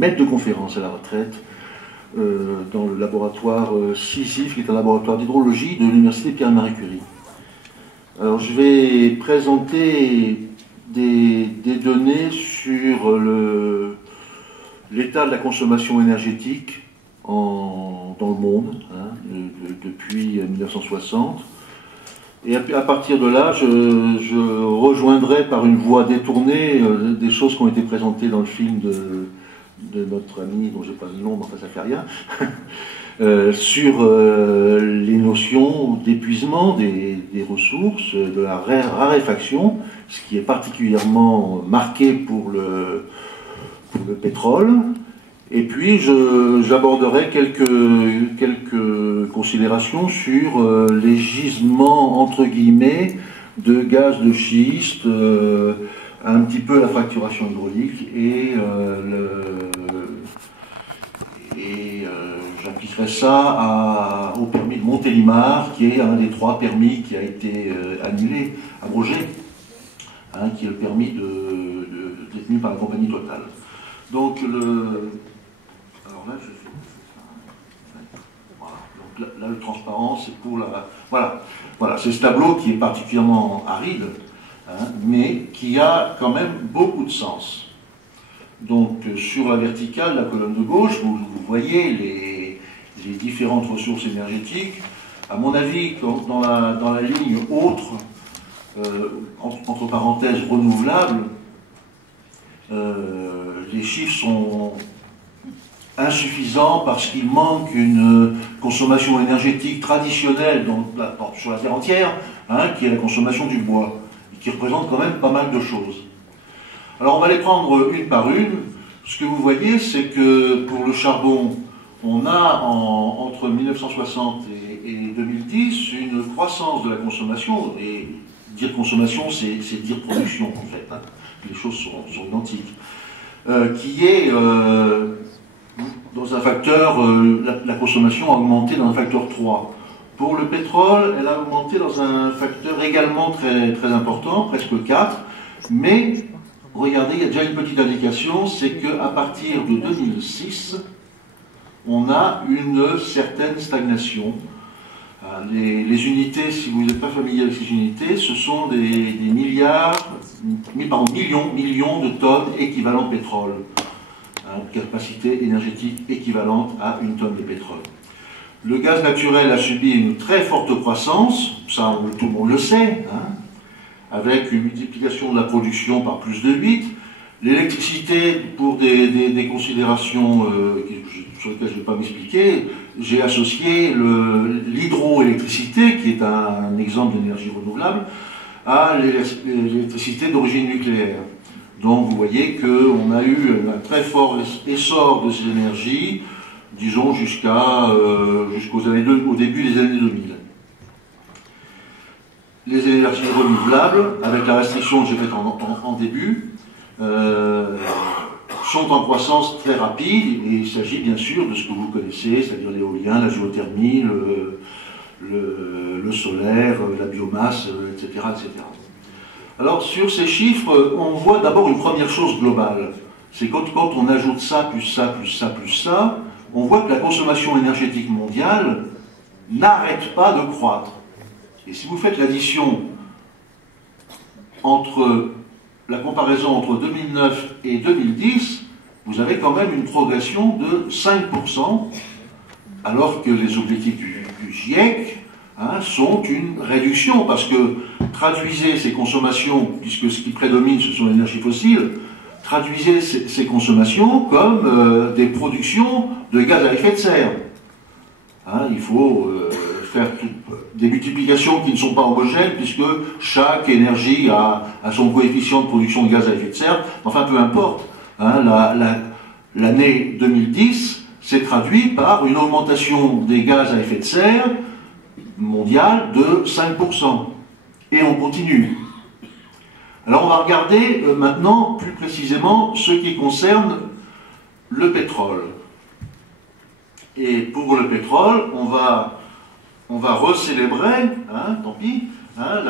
maître de conférence à la retraite dans le laboratoire Sisyphe, qui est un laboratoire d'hydrologie de l'université Pierre-Marie Curie. Alors je vais présenter des données sur l'état de la consommation énergétique dans le monde, hein, depuis 1960. Et à partir de là, je rejoindrai par une voie détournée des choses qui ont été présentées dans le film de notre ami, dont je n'ai pas le nom, mais enfin ça fait rien, sur les notions d'épuisement des ressources, de la raréfaction, ce qui est particulièrement marqué pour le pétrole. Et puis j'aborderai quelques considérations sur les gisements entre guillemets de gaz de schiste, un petit peu la fracturation hydraulique et j'appliquerai ça au permis de Montélimar, qui est un des 3 permis qui a été annulé, abrogé, hein, qui est le permis détenu par la compagnie Total. Donc alors là, je fais voilà. Donc là, le transparent, c'est pour la... Voilà, c'est ce tableau qui est particulièrement aride, hein, mais qui a quand même beaucoup de sens. Donc sur la verticale, la colonne de gauche, vous voyez les différentes ressources énergétiques. À mon avis, dans la ligne autre, entre parenthèses renouvelables, les chiffres sont insuffisants parce qu'il manque une consommation énergétique traditionnelle sur la Terre entière, hein, qui est la consommation du bois, et qui représente quand même pas mal de choses. Alors on va les prendre une par une. Ce que vous voyez, c'est que pour le charbon, on a entre 1960 et 2010 une croissance de la consommation, et dire consommation, c'est dire production en fait, hein. Les choses sont identiques, qui est dans un facteur, la consommation a augmenté dans un facteur 3. Pour le pétrole, elle a augmenté dans un facteur également très, très important, presque 4, mais regardez, il y a déjà une petite indication, c'est qu'à partir de 2006, on a une certaine stagnation. Les unités, si vous n'êtes pas familier avec ces unités, ce sont des millions de tonnes équivalent de pétrole. Capacité énergétique équivalente à une tonne de pétrole. Le gaz naturel a subi une très forte croissance, ça tout le monde le sait, hein, avec une multiplication de la production par plus de 8. L'électricité, pour des considérations sur lesquelles je ne vais pas m'expliquer, j'ai associé l'hydroélectricité, qui est un exemple d'énergie renouvelable, à l'électricité d'origine nucléaire. Donc vous voyez qu'on a eu un très fort essor de ces énergies, disons au début des années 2000. Les énergies renouvelables, avec la restriction que j'ai faite en début, sont en croissance très rapide, et il s'agit bien sûr de ce que vous connaissez, c'est-à-dire l'éolien, la géothermie, le solaire, la biomasse, etc., etc. Alors sur ces chiffres, on voit d'abord une première chose globale. C'est quand on ajoute ça, plus ça, plus ça, plus ça, on voit que la consommation énergétique mondiale n'arrête pas de croître. Et si vous faites l'addition entre la comparaison entre 2009 et 2010, vous avez quand même une progression de 5%, alors que les objectifs du GIEC, hein, sont une réduction, parce que traduisez ces consommations, puisque ce qui prédomine ce sont les énergies fossiles, traduisez ces consommations comme des productions de gaz à effet de serre. Hein, il faut faire des multiplications qui ne sont pas homogènes, puisque chaque énergie a son coefficient de production de gaz à effet de serre. Enfin, peu importe. Hein, l'année 2010 s'est traduite par une augmentation des gaz à effet de serre mondiale de 5%. Et on continue. Alors on va regarder maintenant plus précisément ce qui concerne le pétrole. Et pour le pétrole, on va recélébrer, hein, tant pis, hein,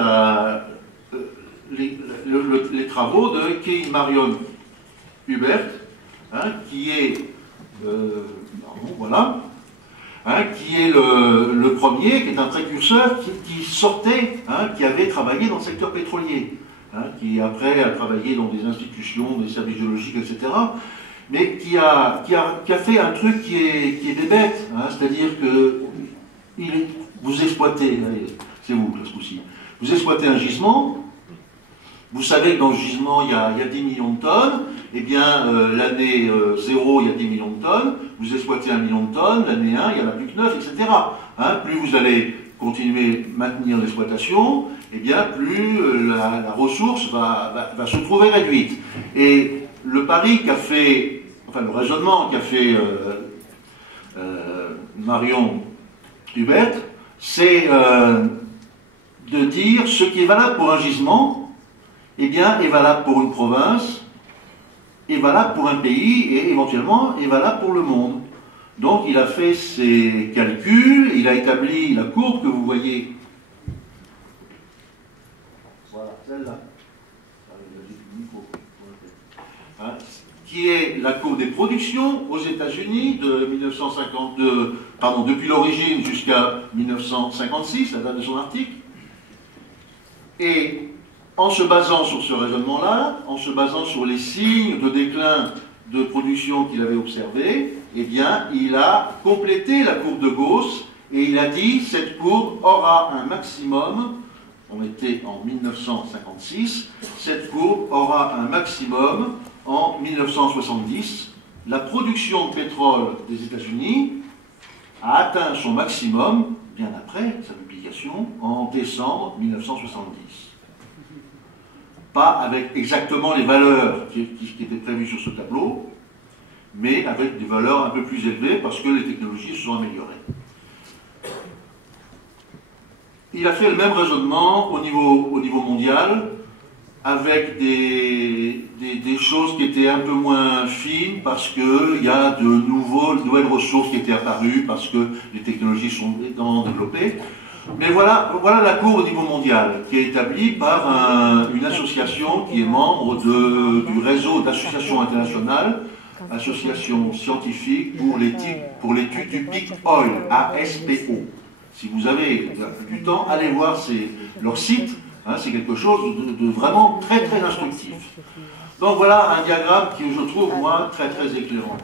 les travaux de Kay Marion Hubert, hein, qui est, voilà, hein, qui est le premier, qui est un précurseur, qui sortait, hein, qui avait travaillé dans le secteur pétrolier, hein, qui après a travaillé dans des institutions, des services géologiques, etc., mais qui a fait un truc qui est des bêtes, hein, c'est-à-dire que vous exploitez, c'est vous là ce coup-ci, vous exploitez un gisement, vous savez que dans le gisement il y a 10 millions de tonnes, eh bien l'année 0 il y a 10 millions de tonnes, vous exploitez 1 million de tonnes, l'année 1 il y en a plus que 9, etc. Hein, plus vous allez continuer à maintenir l'exploitation, eh bien plus la ressource va se trouver réduite. Et le pari qu'a fait, enfin le raisonnement qu'a fait Marion Hubert, c'est de dire ce qui est valable pour un gisement, eh bien, est valable pour une province, est valable pour un pays et éventuellement est valable pour le monde. Donc il a fait ses calculs, il a établi la courbe que vous voyez. Voilà, celle-là. Hein, qui est la courbe des productions aux États-Unis de 1952, pardon, depuis l'origine jusqu'à 1956, la date de son article. Et en se basant sur ce raisonnement-là, en se basant sur les signes de déclin de production qu'il avait observés, eh bien, il a complété la courbe de Gauss et il a dit cette courbe aura un maximum, on était en 1956, cette courbe aura un maximum en 1970. La production de pétrole des États-Unis a atteint son maximum, bien après sa publication, en décembre 1970. Pas avec exactement les valeurs qui étaient prévues sur ce tableau, mais avec des valeurs un peu plus élevées parce que les technologies se sont améliorées. Il a fait le même raisonnement au niveau mondial, avec des choses qui étaient un peu moins fines parce qu'il y a de nouvelles ressources qui étaient apparues, parce que les technologies sont développées. Mais voilà la courbe au niveau mondial, qui est établie par une association qui est membre du réseau d'associations internationales, association scientifique pour l'étude du peak oil, ASPO. Si vous avez du temps, allez voir leur site, hein, c'est quelque chose de vraiment très très instructif. Donc voilà un diagramme qui je trouve moi très très éclairant.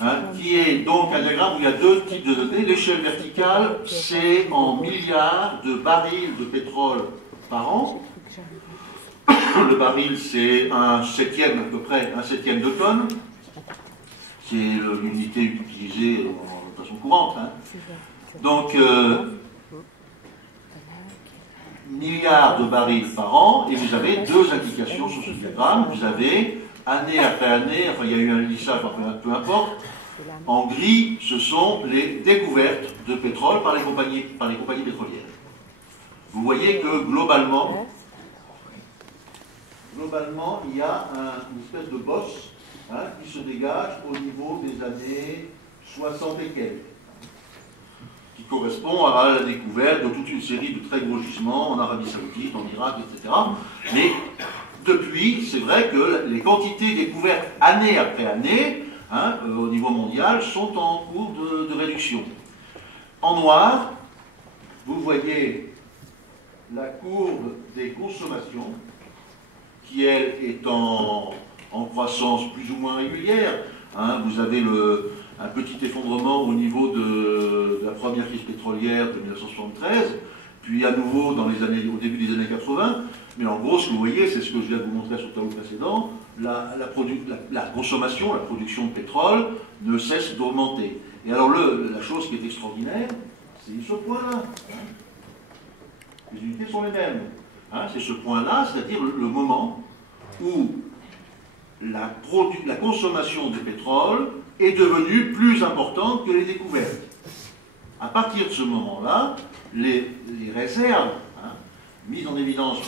Hein, qui est donc un diagramme où il y a deux types de données. L'échelle verticale, c'est en milliards de barils de pétrole par an. Le baril, c'est un septième à peu près, un septième de tonne. C'est l'unité utilisée de façon courante. Hein. Donc, milliards de barils par an, et vous avez deux indications sur ce diagramme. Vous avez, année après année, enfin il y a eu un lissage, peu importe, en gris, ce sont les découvertes de pétrole par les compagnies pétrolières. Vous voyez que globalement, il y a une espèce de bosse, hein, qui se dégage au niveau des années 60 et quelques, qui correspond à la découverte de toute une série de très gros gisements en Arabie Saoudite, en Irak, etc. Mais depuis, c'est vrai que les quantités découvertes année après année, hein, au niveau mondial, sont en cours de réduction. En noir, vous voyez la courbe des consommations, qui elle est en croissance plus ou moins régulière. Hein, vous avez un petit effondrement au niveau de la première crise pétrolière de 1973, puis à nouveau au début des années 80. Mais en gros, ce que vous voyez, c'est ce que je viens de vous montrer sur le tableau précédent, la consommation, la production de pétrole ne cesse d'augmenter. Et alors la chose qui est extraordinaire, c'est ce point-là. Hein. Les unités sont les mêmes. Hein, c'est ce point-là, c'est-à-dire le moment où la consommation de pétrole est devenue plus importante que les découvertes. À partir de ce moment-là, les réserves, hein, mises en évidence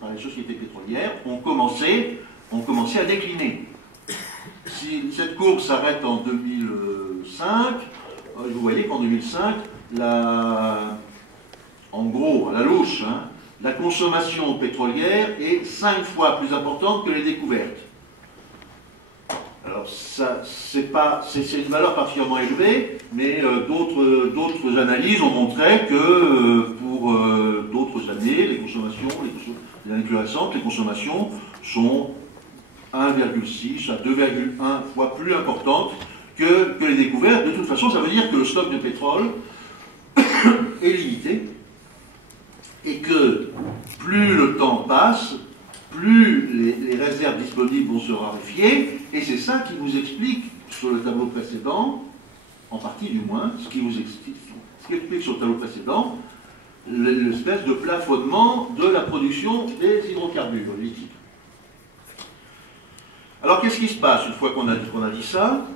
par les sociétés pétrolières, ont commencé à décliner. Si cette courbe s'arrête en 2005, vous voyez qu'en 2005, en gros, à la louche, hein, la consommation pétrolière est 5 fois plus importante que les découvertes. Alors alors c'est une valeur particulièrement élevée, mais d'autres analyses ont montré que pour d'autres années, les années plus récentes, les consommations sont 1,6 à 2,1 fois plus importantes que les découvertes. De toute façon, ça veut dire que le stock de pétrole est limité et que plus le temps passe, plus les réserves disponibles vont se raréfier, et c'est ça qui vous explique sur le tableau précédent, en partie du moins, ce qui explique sur le tableau précédent l'espèce de plafonnement de la production des hydrocarbures liquides. Alors qu'est-ce qui se passe une fois qu'on a dit ça?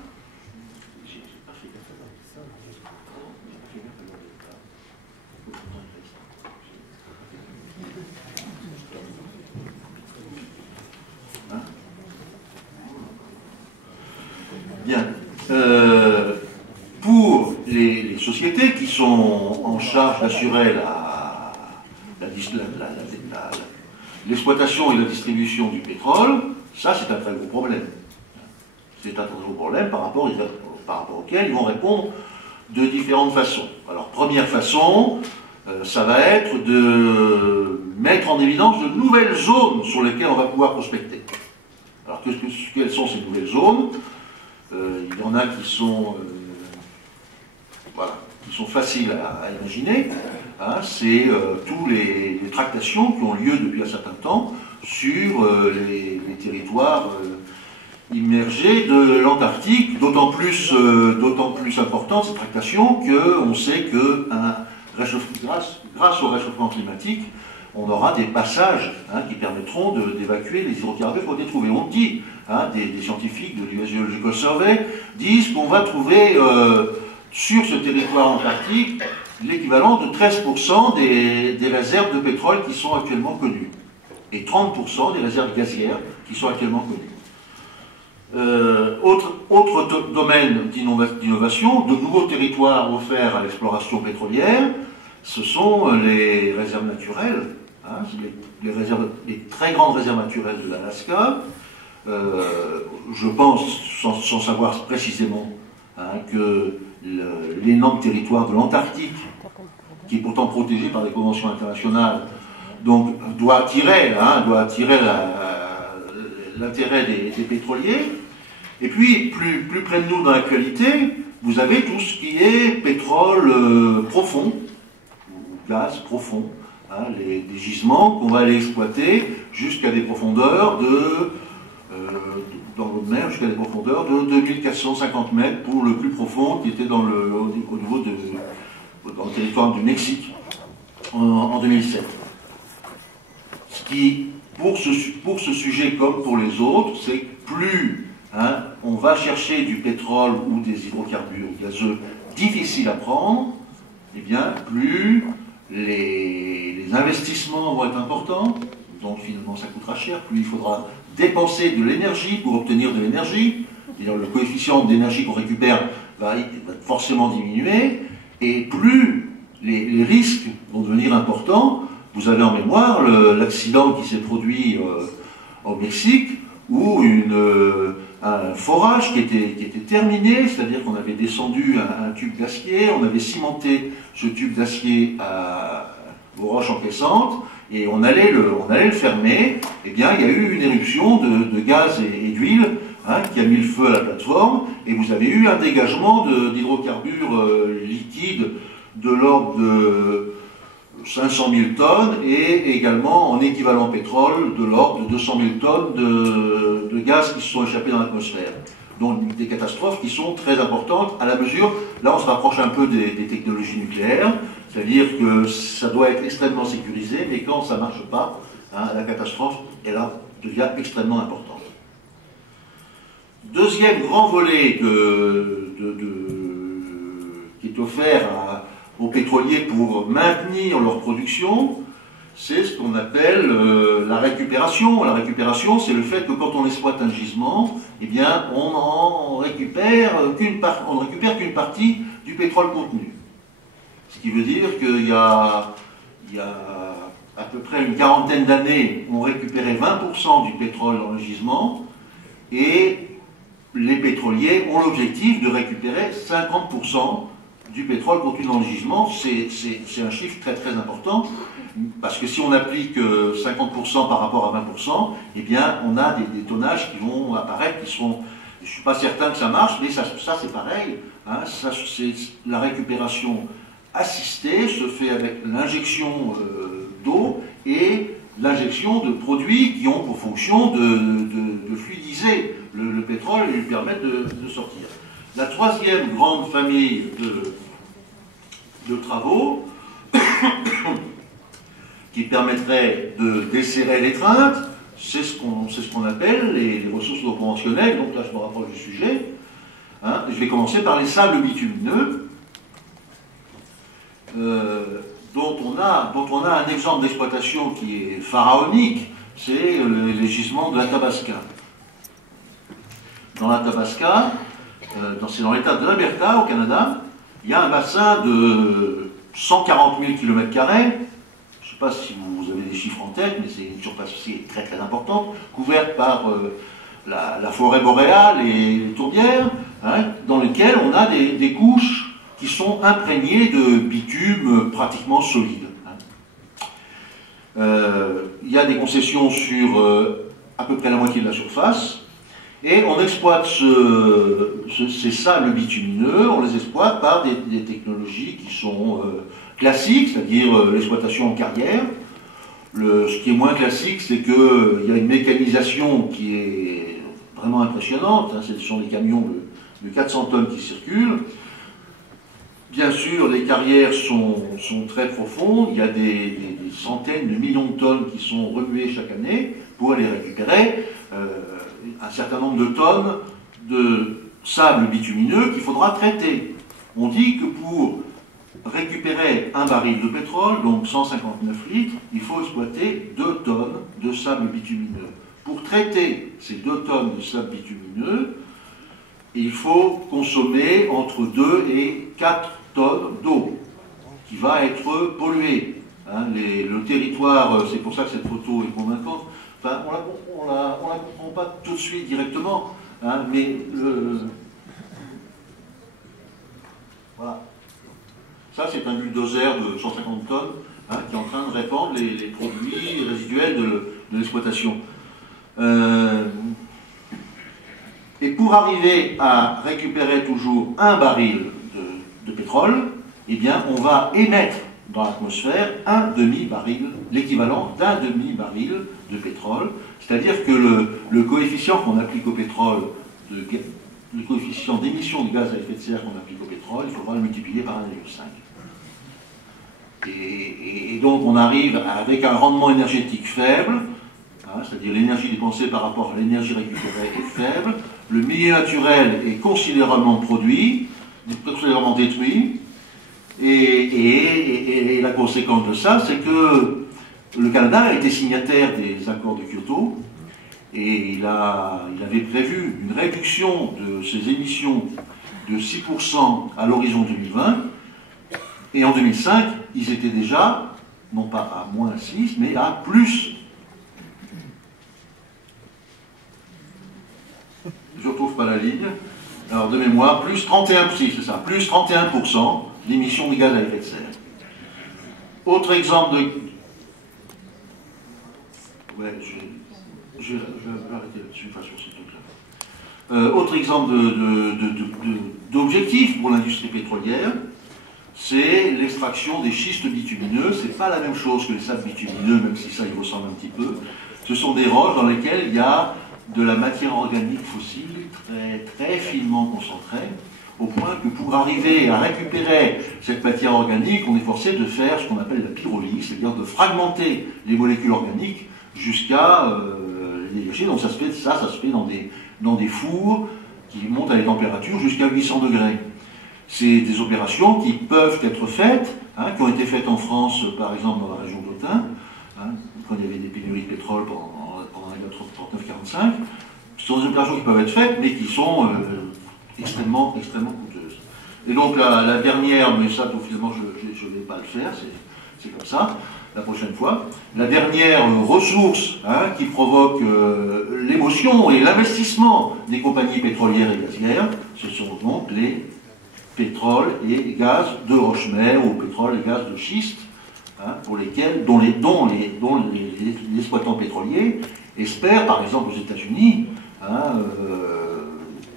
Bien. Pour les sociétés qui sont en charge d'assurer l'exploitation et la distribution du pétrole, ça c'est un très gros problème. C'est un très gros problème par rapport auquel ils vont répondre de différentes façons. Alors première façon, ça va être de mettre en évidence de nouvelles zones sur lesquelles on va pouvoir prospecter. Alors quelles sont ces nouvelles zones? Il y en a qui sont, faciles à imaginer. Hein, c'est tous les tractations qui ont lieu depuis un certain temps sur les territoires immergés de l'Antarctique, d'autant plus importante cette tractation qu'on sait que grâce au réchauffement climatique, on aura des passages qui permettront d'évacuer les hydrocarbures qu'on a trouvés. On dit, des scientifiques de l'US Geological Survey disent qu'on va trouver sur ce territoire antarctique l'équivalent de 13% des réserves de pétrole qui sont actuellement connues et 30% des réserves gazières qui sont actuellement connues. Autre domaine d'innovation, de nouveaux territoires offerts à l'exploration pétrolière, ce sont les réserves naturelles, les très grandes réserves naturelles de l'Alaska. Je pense, sans savoir précisément, que l'énorme territoire de l'Antarctique, qui est pourtant protégé par des conventions internationales, donc doit attirer l'intérêt des pétroliers. Et puis, plus près de nous dans l'actualité, vous avez tout ce qui est pétrole profond, ou gaz profond, des gisements qu'on va aller exploiter jusqu'à des profondeurs dans l'eau de mer, jusqu'à des profondeurs de 2450 mètres pour le plus profond, qui était dans le territoire du Mexique en 2007. Ce qui, pour ce sujet comme pour les autres, c'est que plus on va chercher du pétrole ou des hydrocarbures gazeux difficiles à prendre, et bien plus les investissements vont être importants, donc finalement ça coûtera cher, plus il faudra dépenser de l'énergie pour obtenir de l'énergie, c'est-à-dire le coefficient d'énergie qu'on récupère va forcément diminuer, et plus les risques vont devenir importants. Vous avez en mémoire l'accident qui s'est produit au Mexique, où un forage qui était terminé, c'est-à-dire qu'on avait descendu un tube d'acier, on avait cimenté ce tube d'acier aux roches encaissantes, et on allait le fermer. Eh bien, il y a eu une éruption de gaz et d'huile qui a mis le feu à la plateforme, et vous avez eu un dégagement d'hydrocarbures liquides de l'ordre de 500 000 tonnes, et également en équivalent pétrole de l'ordre de 200 000 tonnes de gaz qui se sont échappés dans l'atmosphère. Donc des catastrophes qui sont très importantes à la mesure, là on se rapproche un peu des technologies nucléaires, c'est-à-dire que ça doit être extrêmement sécurisé, mais quand ça ne marche pas, la catastrophe, elle devient extrêmement importante. Deuxième grand volet qui est offert aux pétroliers pour maintenir leur production, c'est ce qu'on appelle la récupération. La récupération, c'est le fait que quand on exploite un gisement, eh bien, on ne récupère qu'une partie du pétrole contenu. Ce qui veut dire qu'il y a à peu près une quarantaine d'années, on récupérait 20% du pétrole dans le gisement, et les pétroliers ont l'objectif de récupérer 50% du pétrole contenu dans le gisement. C'est un chiffre très très important, parce que si on applique 50% par rapport à 20%, eh bien on a des tonnages qui vont apparaître, qui seront... Je ne suis pas certain que ça marche, mais ça c'est pareil. Hein, la récupération assistée se fait avec l'injection d'eau et l'injection de produits qui ont pour fonction de fluidiser le pétrole et lui permettre de sortir. La troisième grande famille de travaux qui permettrait de desserrer l'étreinte, c'est ce qu'on appelle les ressources non conventionnelles. Donc là, je me rapproche du sujet. Hein, je vais commencer par les sables bitumineux, dont on a un exemple d'exploitation qui est pharaonique, c'est les gisements de l'Athabasca. Dans l'Athabasca, c'est dans l'état de l'Alberta, au Canada, il y a un bassin de 140 000 km². Je ne sais pas si vous avez des chiffres en tête, mais c'est une superficie très très importante, couverte par la forêt boréale et les tourbières, hein, dans lesquelles on a des couches qui sont imprégnées de bitume pratiquement solide. Il y a des concessions sur à peu près la moitié de la surface, et on exploite ces sables bitumineux, on les exploite par des technologies qui sont classiques, c'est-à-dire l'exploitation en carrière. Ce qui est moins classique, c'est qu'il y a une mécanisation qui est vraiment impressionnante, hein, ce sont des camions de 400 tonnes qui circulent. Bien sûr, les carrières sont très profondes, il y a des centaines de millions de tonnes qui sont remuées chaque année pour aller récupérer un certain nombre de tonnes de sable bitumineux qu'il faudra traiter. On dit que pour récupérer un baril de pétrole, donc 159 litres, il faut exploiter 2 tonnes de sable bitumineux. Pour traiter ces 2 tonnes de sable bitumineux, il faut consommer entre 2 et 4 tonnes d'eau qui va être polluée. Hein, le territoire, c'est pour ça que cette photo est convaincante. Enfin, on la comprend pas tout de suite directement, hein, mais voilà. Ça, c'est un bulldozer de 150 tonnes, hein, qui est en train de répandre les produits résiduels de l'exploitation. Et pour arriver à récupérer toujours un baril de pétrole, eh bien, on va émettre dans l'atmosphère un demi-baril, l'équivalent d'un demi-baril de pétrole. C'est-à-dire que le coefficient qu'on applique au pétrole, le coefficient d'émission de gaz à effet de serre qu'on applique au pétrole, il faudra le multiplier par 1,5. Et donc on arrive avec un rendement énergétique faible, hein, c'est-à-dire l'énergie dépensée par rapport à l'énergie récupérée est faible, le milieu naturel est considérablement détruit, et la conséquence de ça, c'est que le Canada a été signataire des accords de Kyoto, et il avait prévu une réduction de ses émissions de 6% à l'horizon 2020, et en 2005, ils étaient déjà, non pas à moins 6, mais à plus. Je ne retrouve pas la ligne. Alors, de mémoire, plus 31%, si, c'est ça, plus 31% d'émissions de gaz à effet de serre. Autre exemple de... Ouais, je vais arrêter là-dessus, enfin, sur ces trucs-là. Autre exemple d'objectif pour l'industrie pétrolière, c'est l'extraction des schistes bitumineux. C'est pas la même chose que les sables bitumineux, même si ça y ressemble un petit peu. Ce sont des roches dans lesquelles il y a de la matière organique fossile très, très finement concentrée, au point que pour arriver à récupérer cette matière organique, on est forcé de faire ce qu'on appelle la pyrolyse, c'est-à-dire de fragmenter les molécules organiques jusqu'à l'énergie. Donc ça se fait dans des fours qui montent à des températures jusqu'à 800 degrés. C'est des opérations qui peuvent être faites, hein, qui ont été faites en France, par exemple dans la région d'Autun, hein, quand il y avait des pénuries de pétrole pendant les années 39-45. Ce sont des opérations qui peuvent être faites, mais qui sont extrêmement coûteuses. Et donc la dernière, mais ça, finalement, je ne vais pas le faire, c'est comme ça, la prochaine fois. La dernière ressource qui provoque l'émotion et l'investissement des compagnies pétrolières et gazières, ce sont donc les pétroles et gaz de roche-mère ou pétrole et gaz de schiste, pour lesquels, dont les exploitants pétroliers espèrent, par exemple aux États-Unis,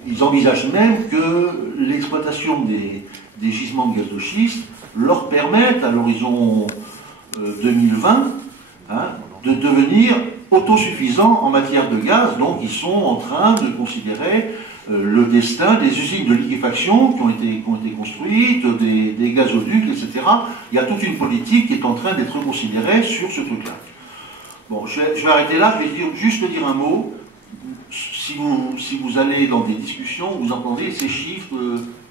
ils envisagent même que l'exploitation des gisements de gaz de schiste leur permette, à l'horizon 2020, de devenir autosuffisants en matière de gaz. Donc ils sont en train de considérer le destin des usines de liquéfaction qui ont été construites, des gazoducs, etc. Il y a toute une politique qui est en train d'être considérée sur ce truc-là. Bon, je vais arrêter là, je vais juste dire un mot. Si vous allez dans des discussions, vous entendez ces chiffres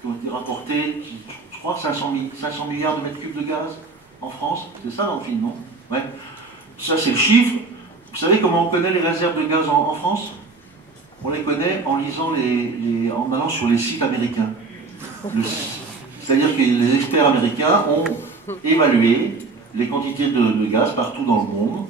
qui ont été rapportés, je crois 500 milliards de mètres cubes de gaz en France, c'est ça dans le film, non? Ouais. Ça c'est le chiffre. Vous savez comment on connaît les réserves de gaz en France? On les connaît en lisant en allant sur les sites américains. C'est-à-dire que les experts américains ont évalué les quantités de gaz partout dans le monde.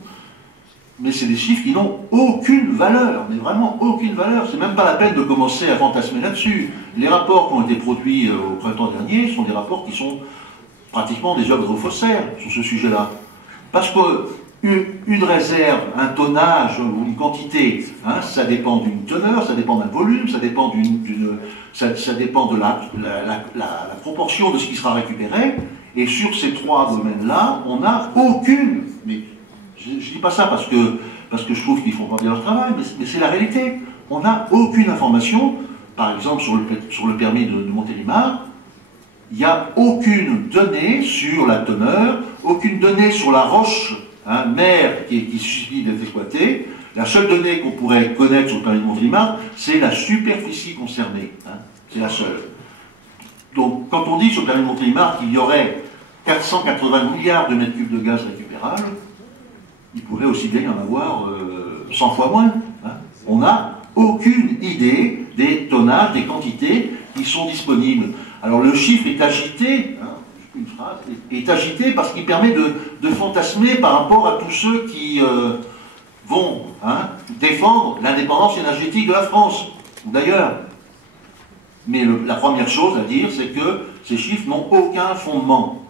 Mais c'est des chiffres qui n'ont aucune valeur, mais vraiment aucune valeur. C'est même pas la peine de commencer à fantasmer là-dessus. Les rapports qui ont été produits au printemps dernier sont des rapports qui sont pratiquement des œuvres faussaires sur ce sujet-là. Parce qu'une réserve, un tonnage ou une quantité, ça dépend d'une teneur, ça dépend d'un volume, ça dépend ça dépend de la proportion de ce qui sera récupéré. Et sur ces trois domaines-là, on n'a aucune... Je ne dis pas ça parce que je trouve qu'ils font pas bien leur travail, mais c'est la réalité. On n'a aucune information, par exemple sur le permis de Montélimar, il n'y a aucune donnée sur la teneur, aucune donnée sur la roche mère qui suffit d'être exploitée. La seule donnée qu'on pourrait connaître sur le permis de Montélimar, c'est la superficie concernée. C'est la seule. Donc quand on dit sur le permis de Montélimar qu'il y aurait 480 milliards de mètres cubes de gaz récupérables, il pourrait aussi bien y en avoir 100 fois moins. On n'a aucune idée des tonnages, des quantités qui sont disponibles. Alors le chiffre est agité, une phrase, est agité parce qu'il permet de fantasmer par rapport à tous ceux qui vont défendre l'indépendance énergétique de la France, ou d'ailleurs. Mais la première chose à dire, c'est que ces chiffres n'ont aucun fondement,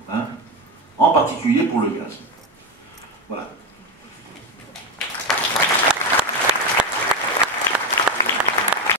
en particulier pour le gaz. Voilà.